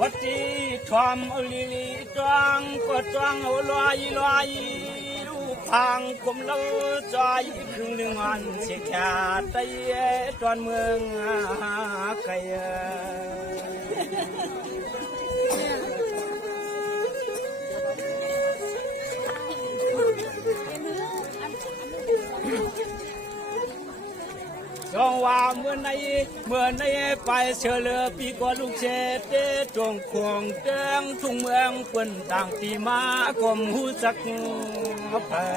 วัดที่ทอมลิลิจวงก็จวงเอาลอยลอยลูกพังกลมเล่าจอยครึ่งหนึ่งวันเสียแค่ไต้ตอนเมืองไกลจงว่าเมื่อในไปเชื่อเลือปีก่อนลูกเชดเดจงควงเดิงทุ่งเมืองเปิ้นต่างปีมากลมหูจักแผ่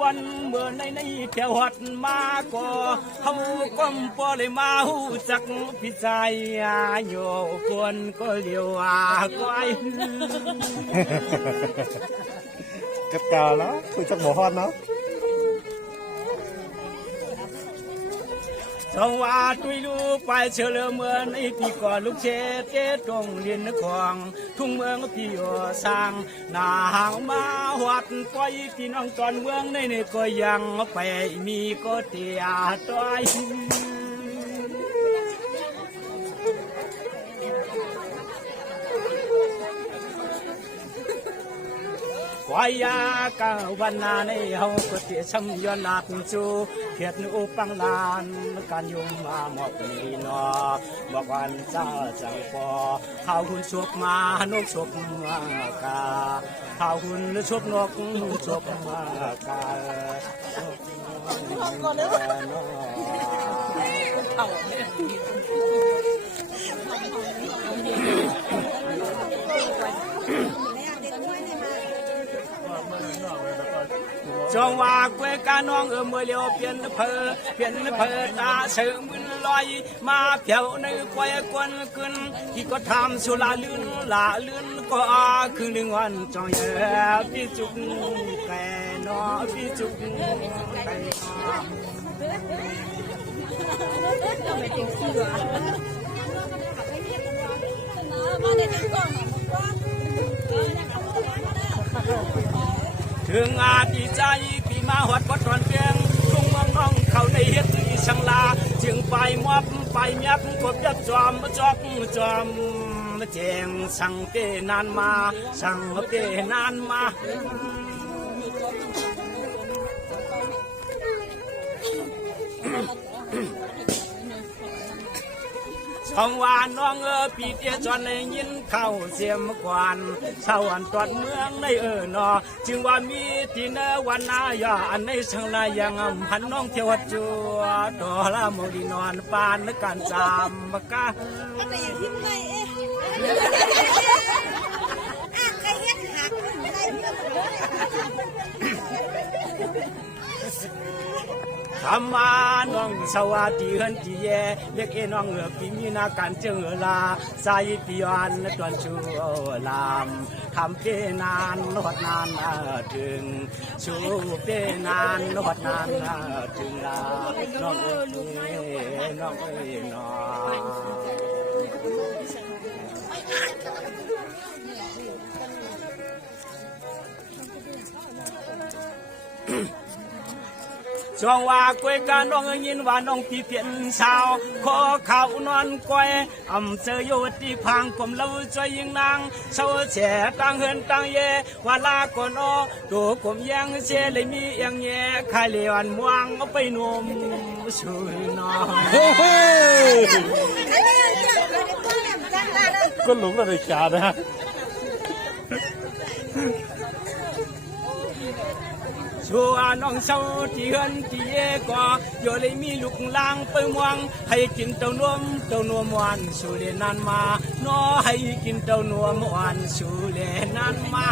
วันเมื่อในเที่ยวหัดมาก็เขาก้มปอเลยมาหูจักพิจัยโยคนก็เลี้ยวก้อยเก็บกาแล้วคุยจักหมอฮอดเนาะสองว่าตุยลูกไปเชื่อเลือเมืองในปีก่อนลูกเชดเจตรงเรียนนครทุ่งเมืองพี่สร้างนาหางมาวัดปล่อยพี่น้องตอนเมืองในก็ยังไปมีก็เตียต้อยวายากาวันนาในเฮาก็เตียช้ำย้อนลาดจูเทียดอุปังลานการยุ่งมาหมอกนีนอบอกวันเจ้าจังปอข้าวคุณชบมานกชบมากาข้าวคุณชบนกชบมากาจงว่าเกวกาน้องเมื่อเลี้ยวเปลี่ยนเพอตาเสือมือลอยมาเพียวในควายกวนขึ้นที่ก็ทำสุลาลื่นก็คือหนึ่งวันจองเย่พี่จุกแก่นอพี่จุกแก่ถึงอาดีใจปีมาหอดก็ตอนเพียงทุ่งเมืองน้องเขาในเฮ็ดที่ช่างลาจึงไปมอบไปยักกบยับจอมจอมเจงสั่งเตนานมาสั่งเตนานมาช่องวานน้องปีเตียจอนในยินเข้าเสียมกวนชาวอันตรวจเมืองในนอจึงว่ามีที่เนวันนายาอันในช่างลายังพันน้องเที่ยวจัวดอละโมดีนอนปานการจามกะทำมาน้องสวัสดีฮันจีเย่เล็กน้องปีมีนาการเจอลาสายปีวันตอนชูลามทำเปนานนวดนานถึงชูเปนานนวดนานถึงลาน้องน้องน้องช่วงว่าก้วยการน้องยินว่าน้องพี่เพียนสาวขอข้าวนอนก้อยอำเจออยู่ที่พังผมเล่าใจยิงนางเศร้าแฉตั้งเฮินตั้งเย่ว่าลาก่อนตัวผมยังเสียเลยมียังแย่ขายเลี้ยนม่วงเอาไปนมช่วยน้องก็หลงระดับชานะชัวน้องเศร้าที่เฮือนที่เย่ก็โยเลยมีลูกลางไปมวงให้กินเต้านวมหวานสู่เลนานมาน้อให้กินเต้านวมหวานสู่เลนานมา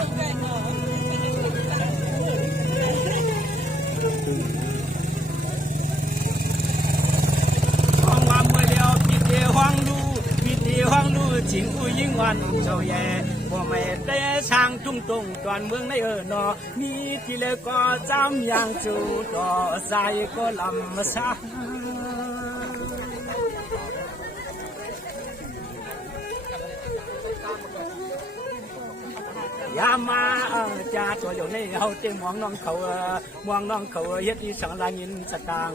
ห้องว่าเมื่อเดียวพี่เดียวห้องดูจิงอุ้ยยิ่งวันเจ้าแย่บ่ไม่ได้ช่างทุ่งตรงตอนเมืองในนอมีที่เลก็จำอย่างจูต่อใจก็ลำซา ยามาจ่าตัวอยู่ในเฮาเต็มมองน้องเขาเฮ็ดอีสังลายินสตาง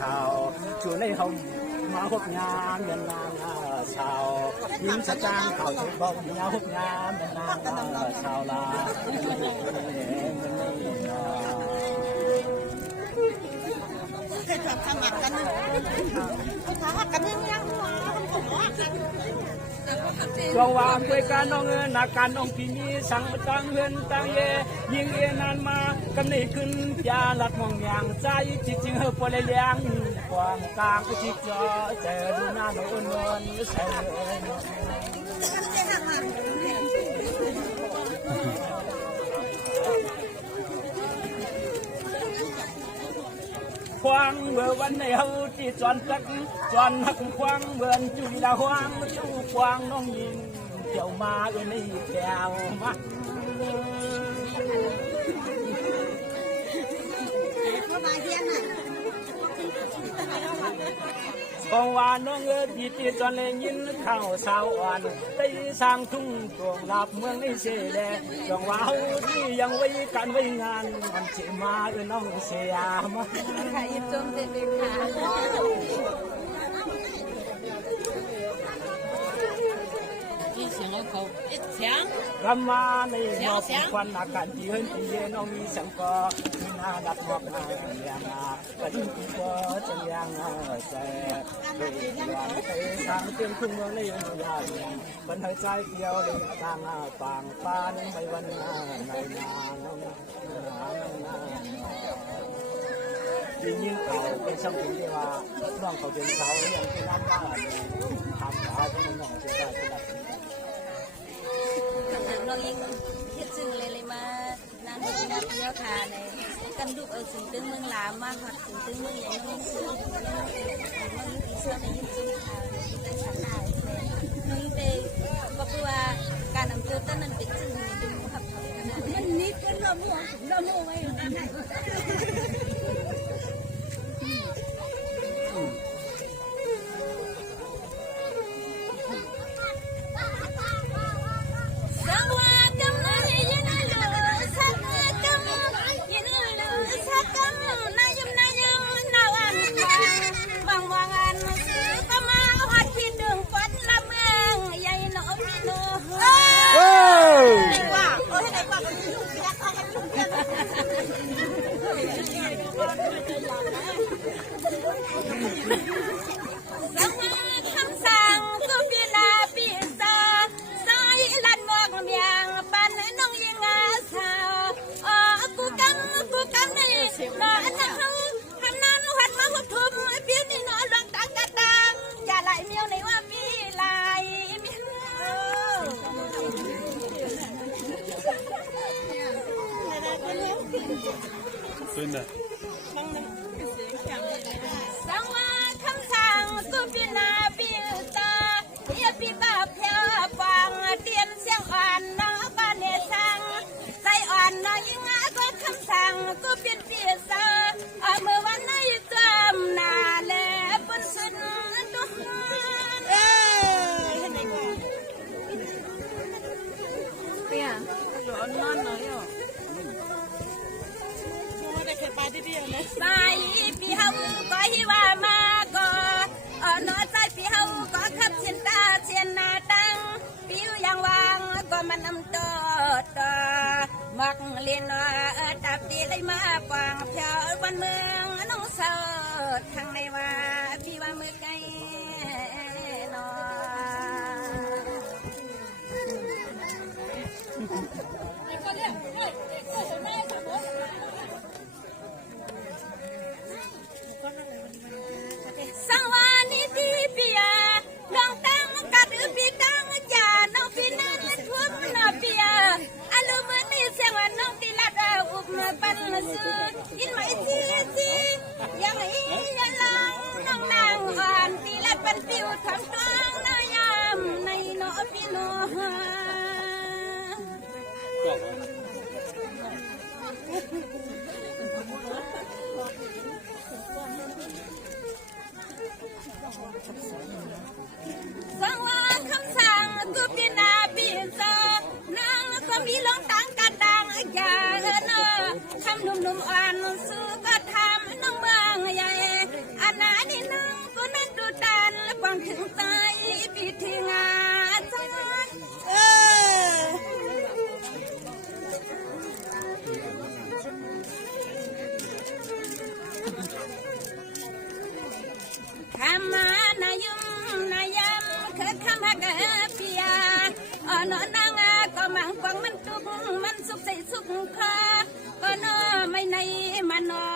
ข่าวชูในเฮามาหกงานเงินนางชาวยินสตางข่าวชุดบอกยาหกงานเงินนางชาวลาเคยทำกันนึงทำกันยังช่วงวางด้วยการน้องเงินนักการน้องพี่มีสั่งตั้งเงินตั้งเยยิงเอนานมากำเนิดขึ้นยาหลัดมองอย่างใจจิตจริงเฮาปล่อยเลี้ยงความกลางก็จิตจ่อเจอดูหน้าหนูนวลเสควางเมื่อวันในเฮาที่จวนตักจวนหักควางเมื่อนจุยดาควางจูควางน้องยิงเจ้ามาในแก้วมาของว่าน้องพี่ที่จวนเลยยินข้าวสาวอ่อนไปสร้างทุ่งตวงลับเมืองในเสดจงว่าเฮาที่ยังไว้กันไว้งานมันสิมาน้องเสียมาใครจมเด็กๆค่ะเสียงเขาเสียงรำมาในหมอกควันอากาศที่เฮินที่เย็นน้องมีสังกอมีนาดับหมอกนาเลียงนาปฏิบัติก็จะเลียงแซ่เฮ้ยวันไปสร้างเตียงทุ่งเมืองในอุยานบรรเทาใจเดียวเลยกลางปางปานไปวันนาในนาน้องยิงเขาเป็นสังคมที่ว่าน้องเขาเป็นเขาอย่างที่น้ำบ้านทำเขาเป็นน้องเสียได้เป็นดับเรายิงเฮ็ดซึ่งเลยมานั่นเป็นนักเที่ยวทาในกันดุเอาสิ่งตึ้งเมืองลามมากกว่าสิ่งตึ้งเมืองใหญ่เมืองซื้อเมืองที่เชื่อในยิ่งซึ่งทาในชั้นหน้านี่เป็นบอกว่าการนำตัวต้นนั้นเป็นซึ่งในดุมขับมันนิดก็ละมั่วไว้อยู่นั่นแหละขึ้นน่ะสังวาคำสั่งกุปินาปิตาเยปิตาเพียฟังเตียนเสียงอ่อนน้องบ้านเนสังใจอ่อนน้องยิ่งก็คำสั่งกุปินเตียซาเมื่อวันไหนจำนาแลบนสุนดุเอ๊ะเห็นไหมก่อนเปียหลอนนอนหน่อยอ่ะใส่พี่เฮาก็ฮิว่ามาก็นอใจพี่เฮาก็ขับเชียนตาเชียนนาตังผิวยังวางก็มันน้ำตอตอมักเลียนตับตีเลยมาฟังเพียววันเมืองน้องเสดทางในว่าพี่ว่ามือไกลนอสังวานิติปิยาลองตั้งกัดปีตั้งจาน้องปีนั้นทุ่มน้องปิยาอารมณ์นี้เสียงว่าน้องตีลัดอุบปันซื้ออินไม่จียังอียังลังน้องนางอ่อนตีลัดปันปิวทำตองนายามในน้องปีโนสังวาคำสั่งกุปินาปิซานางก็มีลงตัง ำหนุ่มๆอ่อนสู้ก็ทำน้องเมืองใหญ่อันนั้นนี่น้องก็นั่งดูดันและความถึงใจปีที่งานคำมานายุมนายำคือคำฮักเปียอ่อนนางก็มังฟังมันตุกมันสุขใส่สุขคาก็นอไม่ในมันนอ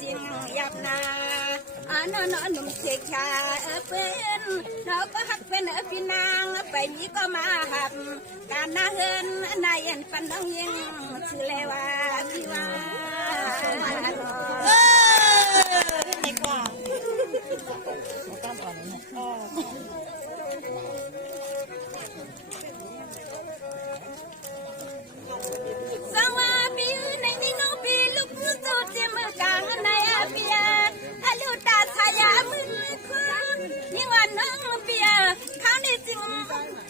จริงยับนาอ่อนนอหนุ่มเทชาเป็นเราก็ฮักเป็นพี่นางไปนี้ก็มาหับการนาเฮินนายเอ็นปันน้องยิงชื่อเลวาพี่ว่าดีกว่าสวัสดีในนี้น้องปีลูกสุดที่มือกลางในอาเปียอายุตาสายามือคุณยิ่งวันน้องเปียเขาในจริง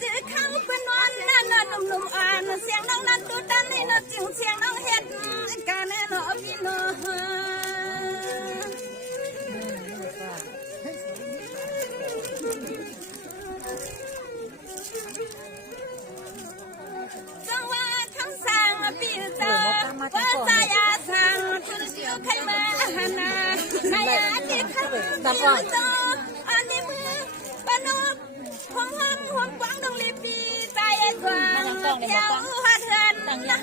จื้อเขาเป็นวันนั้นหนุ่มๆอ่านเสียงน้องนั้นดูดันให้น้องจริงเสียงน้องเฮ็ดการให้น้องพี่น้องว่าใจอาสังคุณเสียวใครมาหานานายอาทิตย์ขับอยู่จออันนี้มือปนุษความหอมความกว้างต้องรีบดีใจกว้างเที่ยวหัดเหินนะ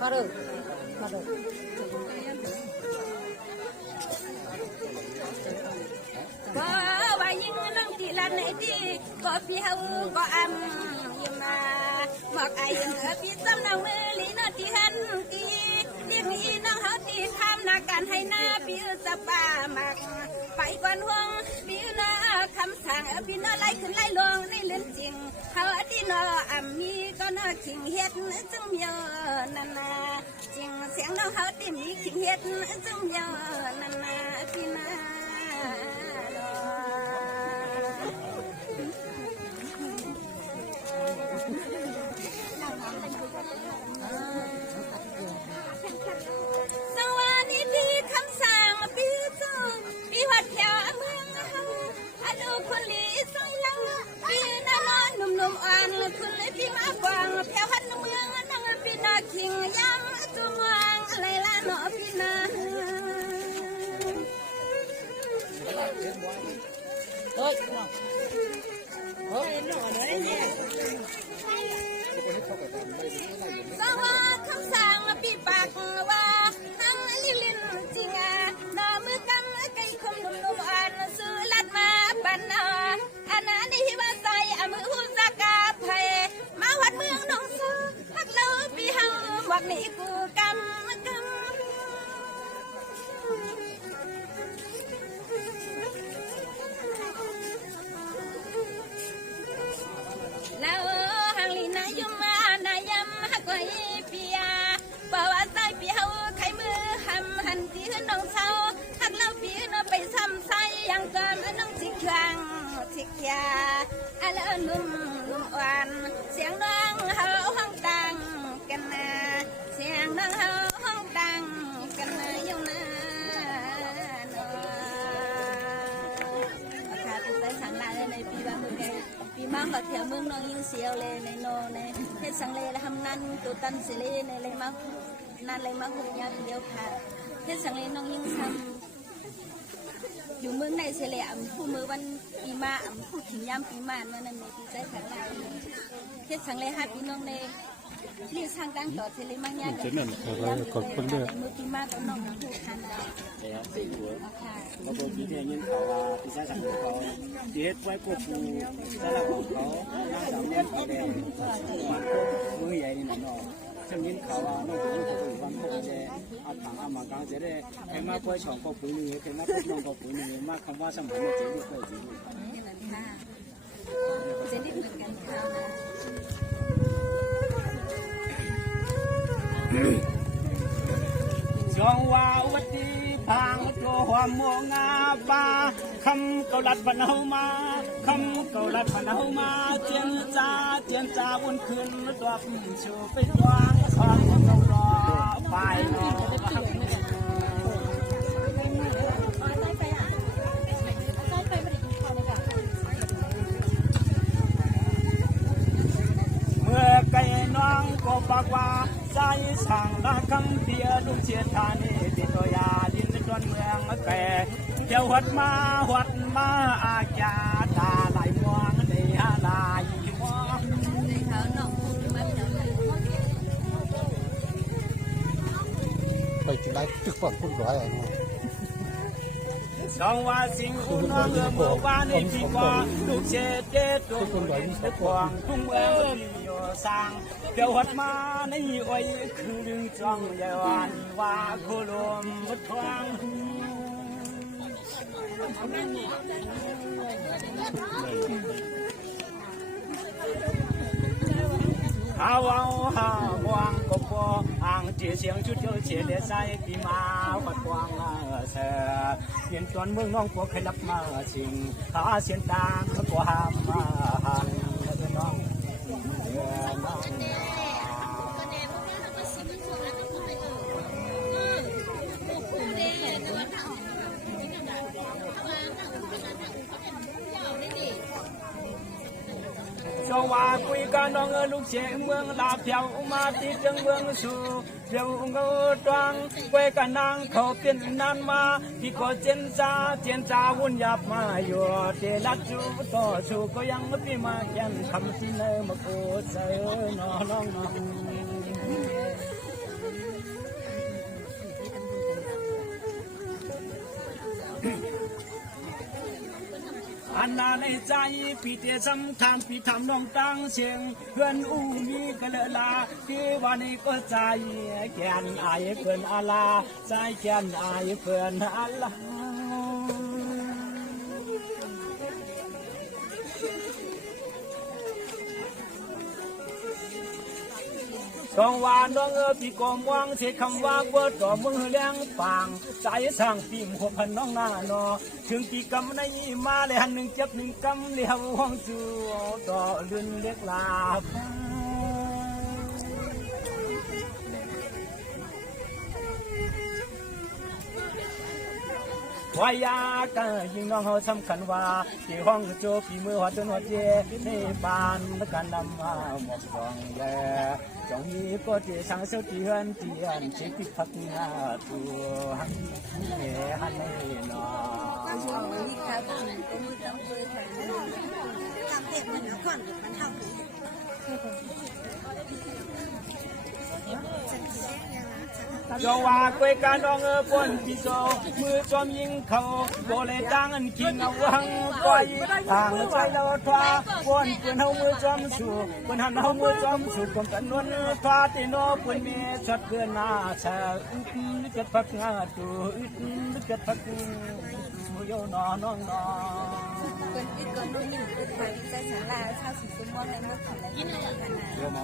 มาดูก็ว่ายิ่งน้องที่ลันในที่ก็พี่เขาก็อำยิ่งมาหมอกไอ้ยังพี่จำนางมือลีนาที่หันกียิ่งอีน้องเขาที่ทำนาการให้หน้าพี่จะป่ามักไปก่อนห่วงพี่น้าคำสั่งพี่น้าไล่ขึ้นไล่ลงในเรื่องจริงเขาที่น้ามีก็น้าขิงเฮ็ดจึงเยอะนานาจริงเสียงน้องเขาที่มีขิงเฮ็ดจึงเยอะนานาพี่น้าสวัสดีพี่คำสั่งพี่จูพี่วัดแถวเมืองอาลูคนลีสวยลังพี่น่านอนหนุ่มๆอ่อนคุณเลยพี่มากวางแถวพันเมืองนั่งพี่นาคิงยังจุงวางอะไรล่ะเนาะพี่นาเฮ้ยเฮ้ยหนูอะไรเนี่ยสวัสดีคำสั่งพี่ปากว่านั่งลินจริงน้ามือกำไก่คมนุ่มๆอ่อนซื้อลัดมาปันอันนั้นที่ว่าใส่มือหูสักกาไผ่มาวัดเมืองน้องซื้อฮักเล่าพี่หังวักนี่กูกำแล้วหังลีนายมานายำฮักไว้ปียบอกว่าใส่ปีเฮาไขมือหันที่น้องเศร้าฮักเล่าปีน้องไปซ้ำใส่ยังก่อนน้องจิกช่างจิกยาอะไรนุ่มอ่อนเสียงน้องเฮาห้องดังกันนะเสียงน้องเฮาห้องดังกันนะอยู่นะค่ะเป็นใจสังลาในปีบางมือปีมังก็แถวเมืองน้องยิงเสียวเลยในโนในเทศสังเลและทำนันตัวตันเสเลในเลยมานั่นเลยมาหุ่นยาเดียวค่ะเทศสังเลน้องยิงทำอยู่เมืองในเสเลผู้มือวันปีมาผู้ขิงยามปีมานั่นในปีใจสังลาเทศสังเลหาปีน้องในรีบทางการต่อเสเลมังยากันมือปีมาต้นน้องผู้ทันได้แล้วสี่หัวเขาบอกพี่เนี่ยยินเขาว่าพี่ชายสั่งเขาเด็ดไว้กบปูสารของเขาน่าจะเลี้ยงเขาแดงมือใหญ่นี่หน่อยซึ่งยินเขาว่าน้องผู้หญิงวันพวกเจ้อาถังอามากางเจ้ได้ใครมาป่วยช่องกบปูนี่ใครมาพบน้องกบปูนี่มาคำว่าสมองเจ้ดีกว่าจริงเจนิดเหมือนกันค่ะจงว่าวัดดีพางตัวหัวมัวงาบาคำเกาลัดพันเอามาค คำเก่าลัดมันเอามาเจียนจ้าวนขึ้นตัวชูไปวางสอนเรารอไปนอเมื่อไก่น้องก็บอกว่าใจสั่งละคำเดียลูกเชียธานีติดตัวยาดินดอนเมืองแก่เจ้าหัดมาอาจาตาไหลมองในหาลายมองไปกินได้ตึกก่อนคุณร้อยอ่ะ สองว่าสิ่งอุณหภูมิเมื่อวานในปีก่อนลูกเชเด็ดตัวคนตะควงทุ่งเอ๋ยโยสร้างเกี่ยวหัดมาในอ้อยคือดึงจ้องยาวว่าโคลมมัดทวงวางก็พออ่างเจียเสียงชุดเจ้าเฉียเดใส่ปีมาวัดวางเสือเปลี่ยนจวนเมืองน้องพวกใครรับมาสิงขาเสียนตางก็ห้ามมาหันน้องสว่าคุยกันน้องลูกเชเมืองลาเพียวมาติดจังเมืองสู่เพียวเงาตรังคุยกันนางเขาเป็นนานมาที่ก็เจนจ้าวุ่นยับมาอยู่เตลัดจูต่อสู้ก็ยังไม่มาแก่นคำที่เนมาโกเซน้องอันนาในใจปีเตสำคัญปีทำน้องตั้งเสียงเพื่อนอู้มีกันเลยลาที่วันนี้ก็ใจแก่นอายเพื่อนอาลาใจแก่นอายเพื่อนอาลาตองว่าน้องพี่กอมวางเสียคำว่าเบิดต่อมือเลี้ยงปังใจสร้างปีมหัวพันน้องหน้านอถึงกี่กำในมาเลยหันหนึ่งจับหนึ่งกำเลี้ยวห้องจูต่อลื่นเล็กลาบวายากันยิ่งน้องเขาสำคัญว่าที่ห้องโจปีมือหัวต้นหัวเจในบ้านกันนำมาหมกรองแย่จงมีปฏิสังเสตีหันเตียนเช็คพักงาตัวหันเหันไม่นอจงว่าคุยกันน้องปนพิโซมือจอมยิงเขาโบเลยตั้งอันกินเอาวังปล่อยทางใจเราทว่าปนเพื่อนเฮามือจอมสู่เพื่อนหันเฮามือจอมสู่กลมกันนวลทว่าตีโนเพื่อนมีชัดเพื่อนหน้าเชื่อเกิดพักงาตัวเกิดพักมือยนอนน้องนอคนนู้นนี่คือใครใจสาราชาวสีสุมอนและเมื่อก่อนและที่ไหน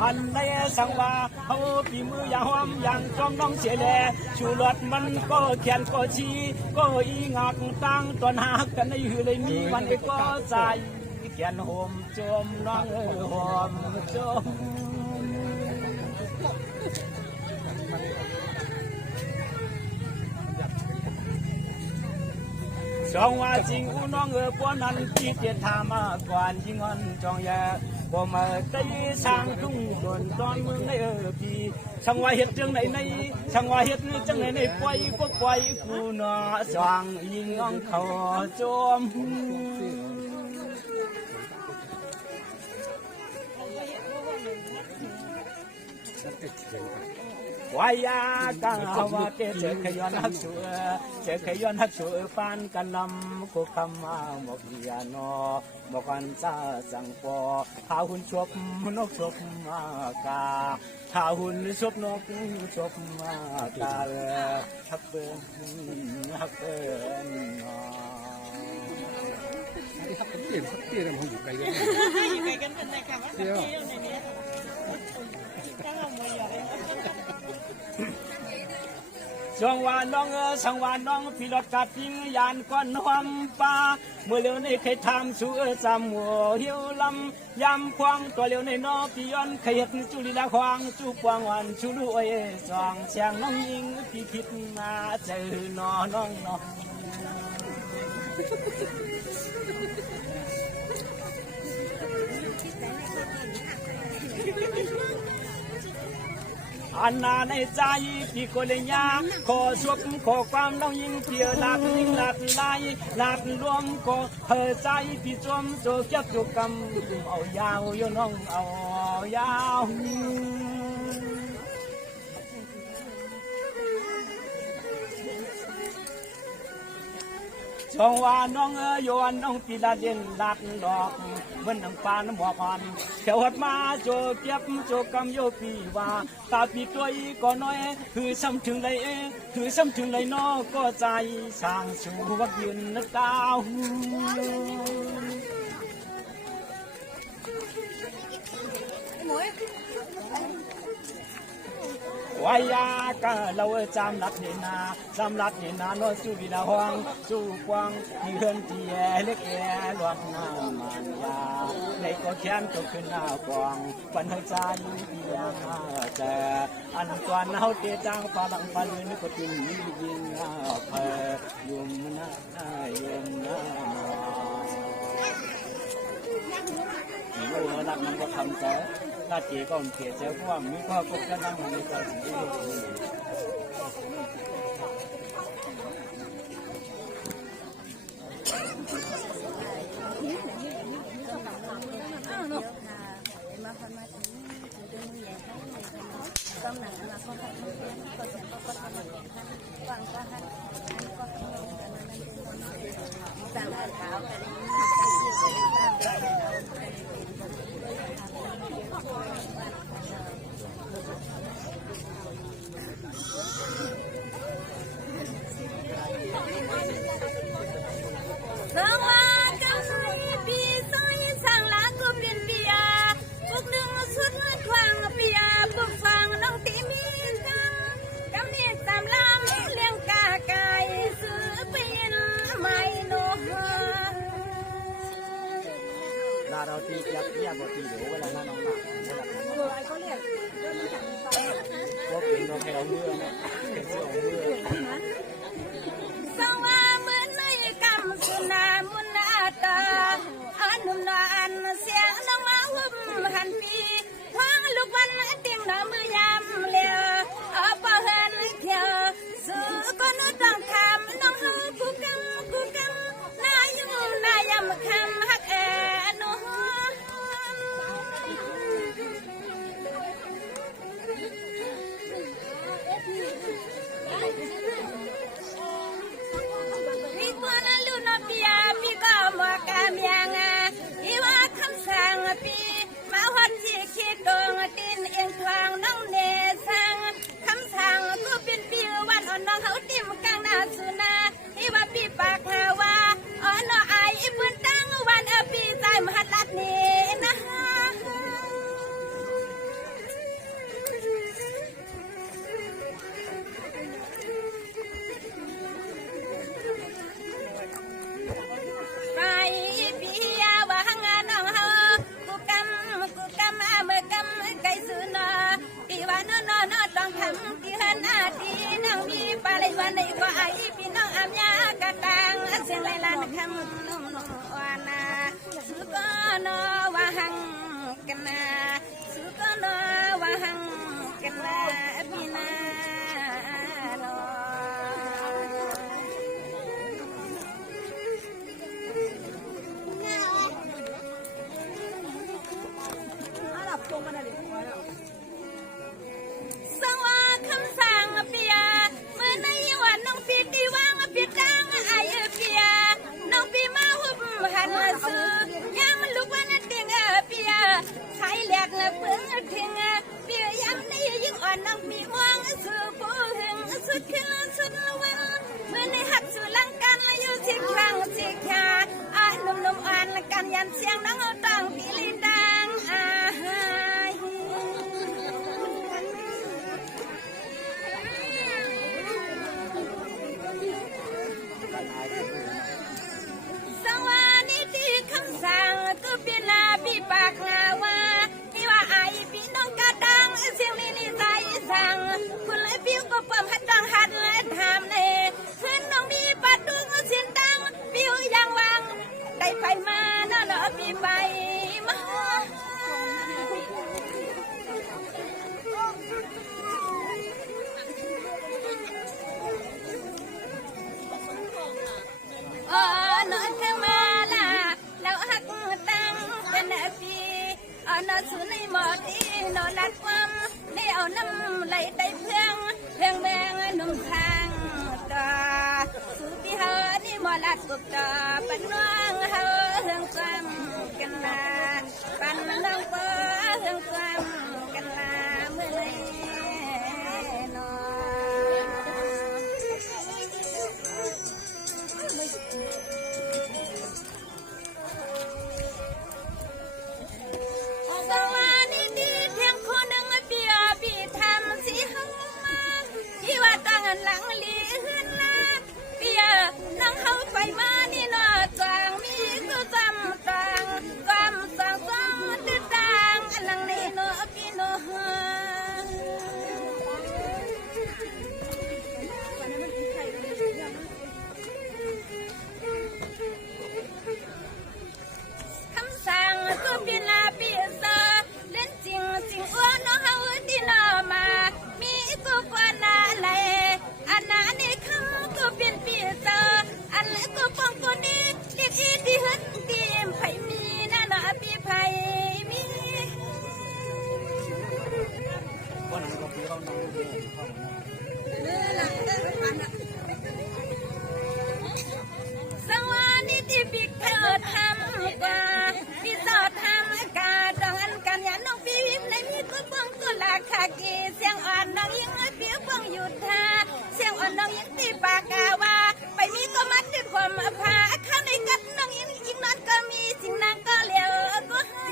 อันในสังว่าเขาปีมืออย่างหอมอย่างจอมน้องเสียแลชูรสมันก็แขนก็ชี้ก็อีงักตั้งตอนหักกันในหือเลยมีวันก็ใจแขนโฮมจมน้องหอมจมจองว่าจริงอุน้องปวนั้นที่เจ็ดทามาก่อนยิงอันจองแย่บ่มาได้สร้างทุ่งโดนตอนมึงในพี่ช่างว่าเฮ็ดจังไหนช่างว่าเฮ็ดจังไหนปล่อยก็ปล่อยกูเนาะจองยิงน้องเขาจมวายากังว่าเจอขย้อนหักชัวปานกันลำกูคำมาบอกยานอบอกกันซาสังปอข้าหุ่นชบนกชบมากาข้าหุ่นชบนกชบมากาฮักเบิ้นฮักเบิ้นฮักเปลี่ยนมันอยู่ไกลกันอยู่ไกลกันเป็นไงครับว่าเที่ยวในนี้ ช่วงว่าน้องสังว่าน้องพี่รถกับพิงยานก้อนหอมป่าเมื่อเร็วนี้เคยทำสู้จำหัวหิวลำยำควงตัวเร็วในน้องพี่ย้อนเคยเห็นจุลีละควงจูกวางวันชูรวยสองเสียงน้องยิงพี่คิดมาเจอน้องอันนาในใจพี่ก็เลยยาขอสวบขอความน้องยิงเพียหลักยิงหลักลายหลักรวมก็เธอใจพี่จมโจเก็บโจกำเอายาวโยน้องเอายาวช่องว่าน้องโยนน้องปีละเด่นหลักดอกเหมือนน้ำปลาน้ำบ่อพันเขียวหัดมาโจเก็บโจกำโยปีว่าตาปีตัวอีก็น้อยคือซ้ำถึงไรคือซ้ำถึงไรน้อก็ใจสร้างสู่วักยืนนักดาววายากะเราจำรัดเห็นนาจำรัดเห็นนาโนสู้วิลาหวังสู้กวางที่เฮือนที่แย่เล็กแย่หลวงน้ำมันยาในก็แค้นก็ขึ้นหน้ากวางปันหัวใจเพียงเจออันก่อนเฮาเตะจังปาลังปาลืนก็ตื่นยิงเพอยุ่มนะยุ่มนะเราหลักมันก็ทำใจลาดเกี่ยก็เกี่ยเจ้าเพราะว่ามีข้อก็จะนั่งในใจสิ่งที่เราตีเยับเยียบตีเดี๋ยวเวลาน้องหลับเขาเรียกพวกเป็นเราแค่เราเมื่อเนี่ยเป็นเสื้อเมื่อสว่าเหมือนในกำสุนามุนาตาอันนุ่มนอันเสียงน้องมาหุ่มหันปีท้องลูกวันเตียงน้องมือยำเลี้ยวเอาปะเฮินเขียวสู้ก็นึกต้องทำน้องหูกูกำนายุ่งนายำคำฮักน้องพี่บัวนั่นลูกน้องพี่พี่ก็มากาเมียงอีว่าคำสั่งพี่มาหันที่ขี้โกงตีนเอียงทางน้องเนสังคำสั่งก็เป็นพี่วันอ่อนน้องเขาติ่มกลางนาสุนาอีว่าพี่ปากหาว่าอ่อนน้องไอเพื่อนตั้งวันพี่ใจมหัดลัดนี้นะไปพี่ว่าหางน้องเฮากูกำเมื่อกำไก่สุนพี่ว่าน้องต้องทำที่หันอาทีน้องมีปลาไหลวันไหนก็ไอพี่น้องอามยากระตังเสียงไหลลันคำนุ่มวานาสุกนว่าหังกันนาสุกนว่าหังกันนาพี่นาสว่าคำสั่งเปียเมื่อในวันน้องปีตีว่างปีจังไอเปียน้องปีมาหุบหันซื้อยามลูกวันเตียงเปียใช้แหลกเพิ่งถึงเปียยามนี้ยิ่งอ่อนน้องปีม่วงซื้อผู้หึงสุดขึ้นสุดวันเมื่อในหักสู่ลังกันอยู่ที่ครั้งที่ขาหนุ่มอ่อนกันยันเสียงน้องเอาตังปีลินดัง นสุในหมอที่นอนลัดความได้เอาน้ำไหลได้เพียงแมงนุ่มทางตาสุที่เฮานี่หมอลัดกุบตาปันน้องเฮาเฮืองความกันลาปันน้องเปิ้เฮืองความกันลาเมื่อไรนอสวานิดีเพียงคนหนึ่งเปียบีทำสิเฮามาที่ว่าตั้งหลังลีหืนนาเปียนั่งเฮาไปมานี่นอจางมีก็จำต่างความสั่งสอนติดต่างอันหลังนี้นอพี่นอคำสั่งก็เป็นลาปีเซอเล่นจริงจริงอ้วนน้องเฮาที่นอมามีก็กว่านาไหลอันนั้นนี่คำก็เป็นปีเซออันก็ปองคนนี้เรียกอีที่หึดที่ไผมีนั่นน่ะพี่ไผมีสวานิที่ปีเธอทำกว่าพี่สอดทำกาดองอันกันยันน้องพี่วิมในมีก็ป้องตัวลาคากีเสียงอ่อนน้องยิงเปียป้องหยุดท่าเสียงอ่อนน้องยิงตีปากกาว่าไปมีก็มัดด้วยความพาข้าในกัดน้องยิงยิงนั้นก็มีสิ่งนั้นก็เลี้ยวก็ให้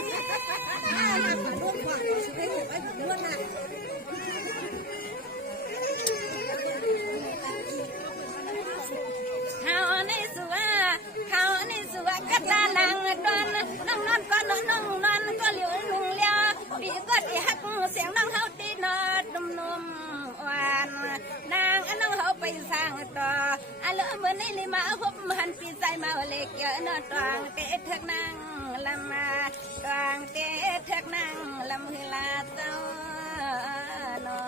เขาในสัวกัดตาลังดอนน้องนอนก็น้องนอนก็เหลียวลุงเลี้ยวปีก็ที่หักเสียงน้องเฮาตีนอดนุ่มหวานนางน้องเฮาไปสร้างต่ออันเลเหมือนในลิมาพบมันปีใจมาเล็กเยอะนอตวางเตะเถิกนางลำมาตวางเตะเถิกนางลำหิลาเจ้านอ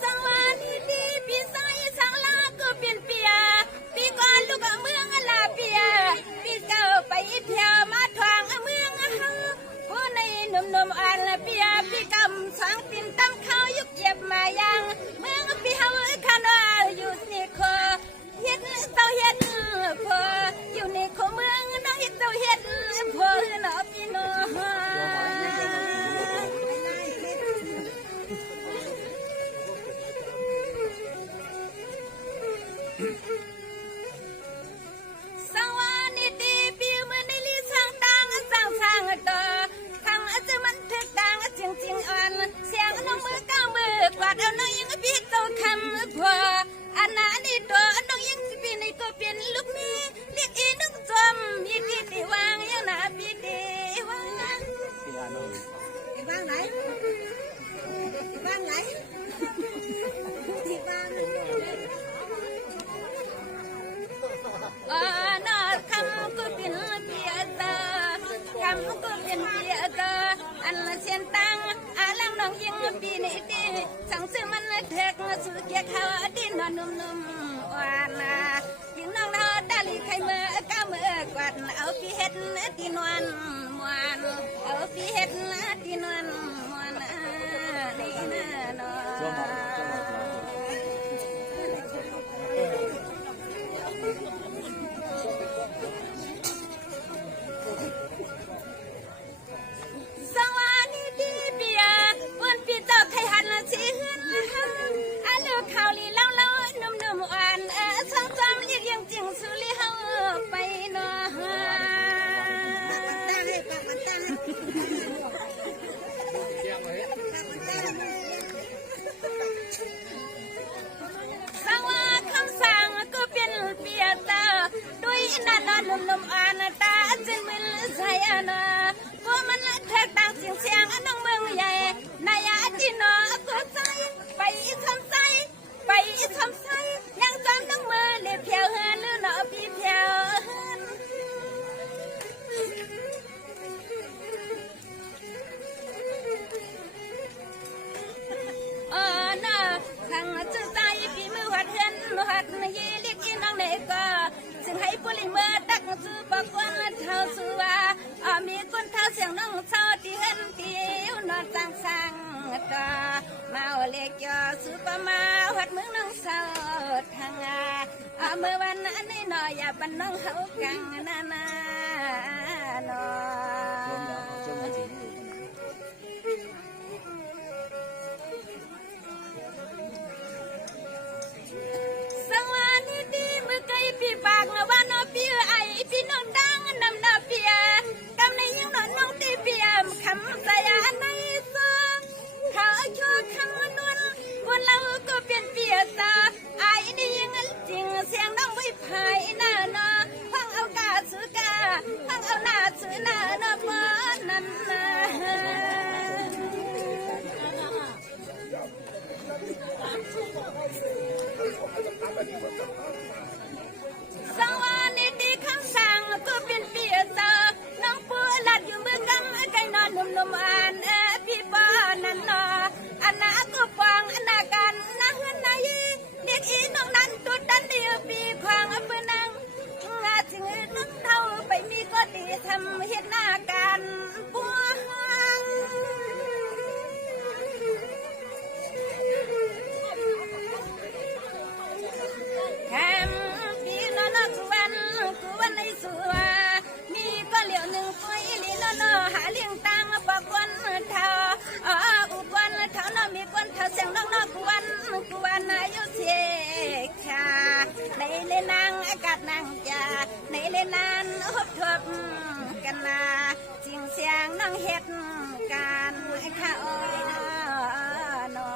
สวัสดีพี่สายสังลาก็เป็นเปียพี่ก่อนลูกเมืองลาเปียพี่เก่าไปเที่ยวมาทวงเมืองเฮาผู้ในหนุ่มๆอันเปียพี่กำสังปินตั้มข้าวยุบเย็บมายังเมืองพี่เฮาคันว่าอยู่นี่คอเฮ็ดเต้าเฮ็ดพออยู่ในขเมืองน้องเฮ็ดเต้าเฮ็ดพอเนาะพี่น้องสวัสดีพี่เมื่อในลีสร้างต่างสร้างต่อทางจะมันถึกต่างจริงอ่อนเสียงน้องมือก้าวมือกวาดเอาน้องยังพี่เจ้าคำพออันนั้นนี่ตัวน้องยังพี่ในก็เป็นลูกแม่เรียกอีนึกจมยี่ที่ตีวางยังน่ะพี่ตีวางไหนที่วางไหนนอคำก็เป็นเปียเตอคำก็เป็นเปียเตออันเสียนตังอาลังน้องยิงปีนี้ดีสั่งซื้อมันเด็กสุเกียเขาดินนอนนุ่มๆวานายิงน้องนอดาลีไข่เมื่อก้าวเมื่อกวาดเอาพี่เฮ็ดตีนวลมวนเอาพี่เฮ็ดตีนวลมวนนี่นะนอสวัสดีเปียวันปีเจ้าไทยหันสิหืนอันเลือกข่าวลีเล่านุ่มๆอ่อนช่างจำเรียกยังจริงสุริเฮาไปเนาะ งจื้อใจปีมือหัดเห็นหัดยีเรียกอีน้องไหนก็จึงให้ปุริเมื่อตักจื้อปากวันเท่าสัวมีคนเท่าเสียงน้องเศร้าที่เห็นผิวนอนสังสังก็มาเล็กยอซื้อปมาหัดมือน้องเศร้าทางเมื่อวันนั้นนี่หน่อยอย่าบันน้องเขากังนานาหน่อยสวัสดีมือไก่ปีปากนะว่าน้องปีไอปีน้องดังนำนาเปียกำในยังนอนน้องตีเปียมคำสยาในซ้ำเขาชั่วคำนวลวันเราก็เปลี่ยนเปียตาไอ้นี่ยังจริงเสียงน้องไม่พายหน้าเนาะพังเอากาซื้อกาพังเอาหน้าซื้อหน้าเนาะป้อนนั่นนะสวัสดีคำสั่งก็เป็นเปียตาน้องปูหลัดอยู่เมืองกำไก่นอนหนุ่มๆอ่านพี่ป้านั่นเนาะอันนั้นก็ฟังอันนั้นกันนะเฮือนนายเด็กอีน้องนั้นตัวดันเดียวปีควางเพื่อนั่งงาถึงน้องเท่าไปมีก็ดีทำเห็นหน้ากันปัวหังแถมปีน้องกูวันในสัวมีก็เหลียวหนึ่งคุยลีน้องหาเลี้ยงตังปากวันเท่าอุบวันเท่าน้องมีคนเท่าเสียงน้องกูวันอายุเสียค่ะในเลนางอากาศนางจ่าในเลนานหบทบกันนาจริงเสียงน้องเฮ็ดการข้าอ้อนอ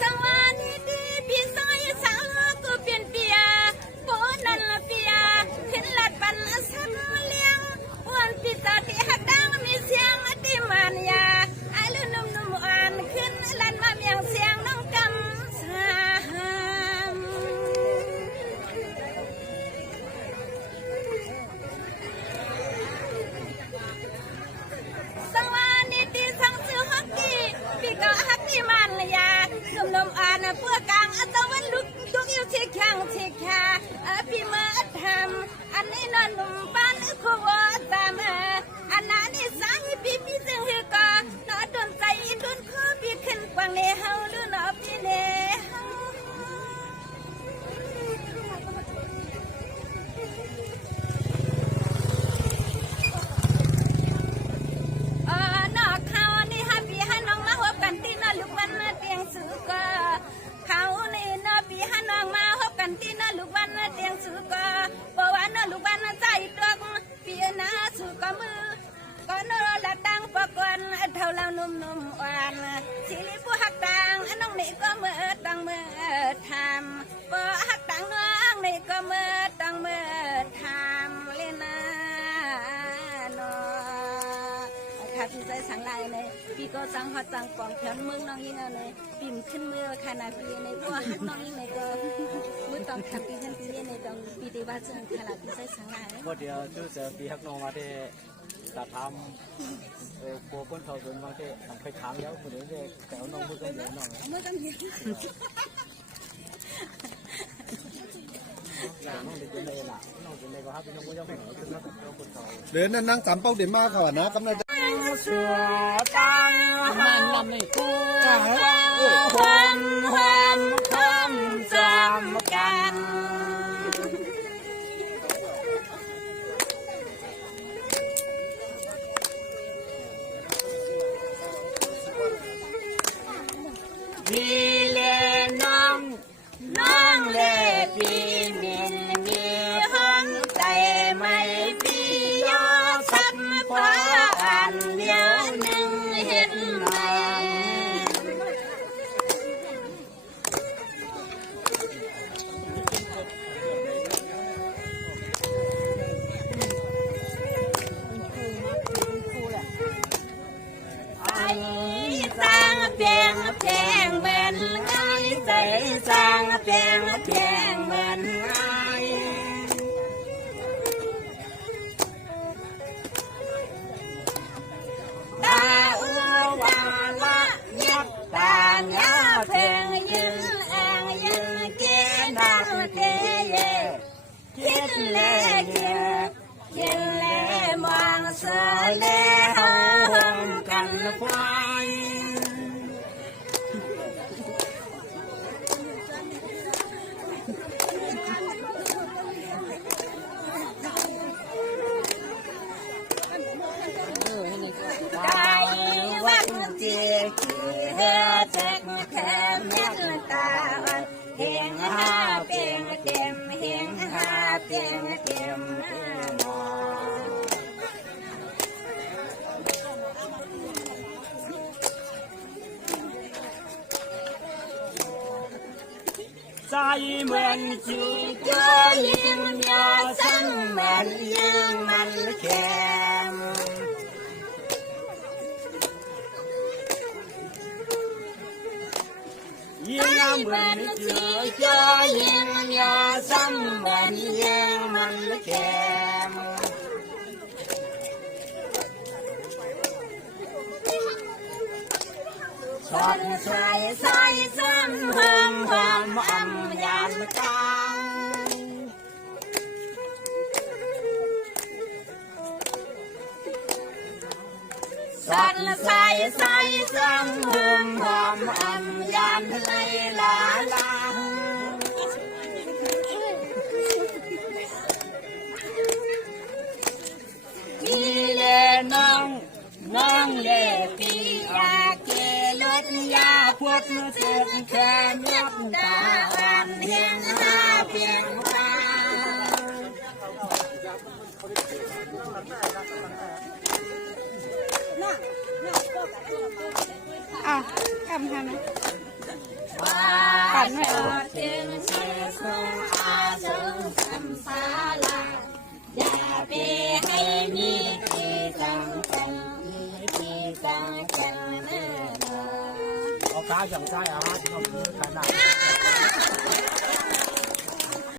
สวัสดีพี่ซอยสาวก็เปลี่ยนเปียโปนันละเปียขึ้นลัดปันสักเลี้ยงวันพิจารที่หักดังมีเสียงติมันยาไอ้ลูกนุ่มๆอ่านขึ้นลันมาเมียงเสียงน้องกำสามสวัสดีสังสือฮักกี้พี่ก็ฮักที่มันยาหนุ่มๆอ่านเพื่อกลางตะวันลุกทุกอยู่ที่ข้างที่ขาพี่มาทำอันนี้นอนหนุ่มบ้านคู่ว่าตามอันนั้นนี่สายพี่จึงฮือก็นอดนใจดนข้อพี่ขึ้นกวางในเฮาหรือนอพี่เนเฮานอกเขานี่ให้พี่ให้น้องมาพบกันที่นั่นลูกวันเตียงสือก็เขานี่นอพี่ให้น้องมาพบกันที่นั่นลูกวันเตียงสือก็เพราะว่านอลูกวันใจตกพี่น่าสือก็มือก็นอละตังปะกวนเท่าเรานุ่มๆอ่อนสิริผู้หักตังน้องนี่ก็มือต้องมือทำบ่หักตังน้องนี่ก็มือต้องมือทำเลยนะเนาะค่ะพี่ใจสังไรเลยพี่ก็สังหอดสังปองแถวเมืองน้องยิ่งเลยปิ่มขึ้นเมื่อขนาดพี่ในตัวหักน้องยิ่งเลยก็มือต้องขับพี่ขึ้นพี่ในตรงพี่ดีว่าจึงขนาดพี่ใจสังไรก็เดี๋ยวชื่อเสือปีฮักน้องมาที่จะทำโปรคนเขาส่วนบางที่ทำไปถามแล้วคนนี้จะแต่น้องมือกันเดียวน้องมือกันเดียวน้องเด็กเป็นอะไรล่ะน้องเป็นอะไรก็ครับพี่น้องก็ยังไม่เห็นขึ้นมากับคนเขาเดินนั่งสามเป้าเด่นมากค่ะนะกำลังจะเสือตังมันนำในคู่ความจำกันพี่เล่น้องเล่พี่มินมีห้องใจไม่พี่ยอสับพออันเดียวหนึ่งเห็นมันเพียงเหมือนไงใจสร้างเพียงเหมือนไง คิดแลคิดแลมองเสือแลเฮากันควาย ใจวันเจียขี้เหือแจกแค่เม็ดตาเฮงหาเปียงเต็มเฮงหาเปียงเต็มใจเหมือนจิว ก็ยิงยาซ้ำมันยิงมันแข็ง ยิ่งน้ำเหมือนเจือ ก็ยิงยาซ้ำมันยิงมันแข็ง สอด ใส่ใส่ซ้ำหอมหอมอำยานกลางสันใส่ใส่ซ้ำหอมหอมอำยานเลยลาลามีเลน้องน้องเลปีอยากเกลดยาพวดเจ็บแค่เม็ดตาอ่อนเห็นหาเพียงตาอ่ะทำไหม ปั่นให้เทียนเชื่อคงอาสงสมภาระอย่าไปให้มีที่จังกันที่จังกัน เอาขาอย่างใจอาหารที่เราคือขนาด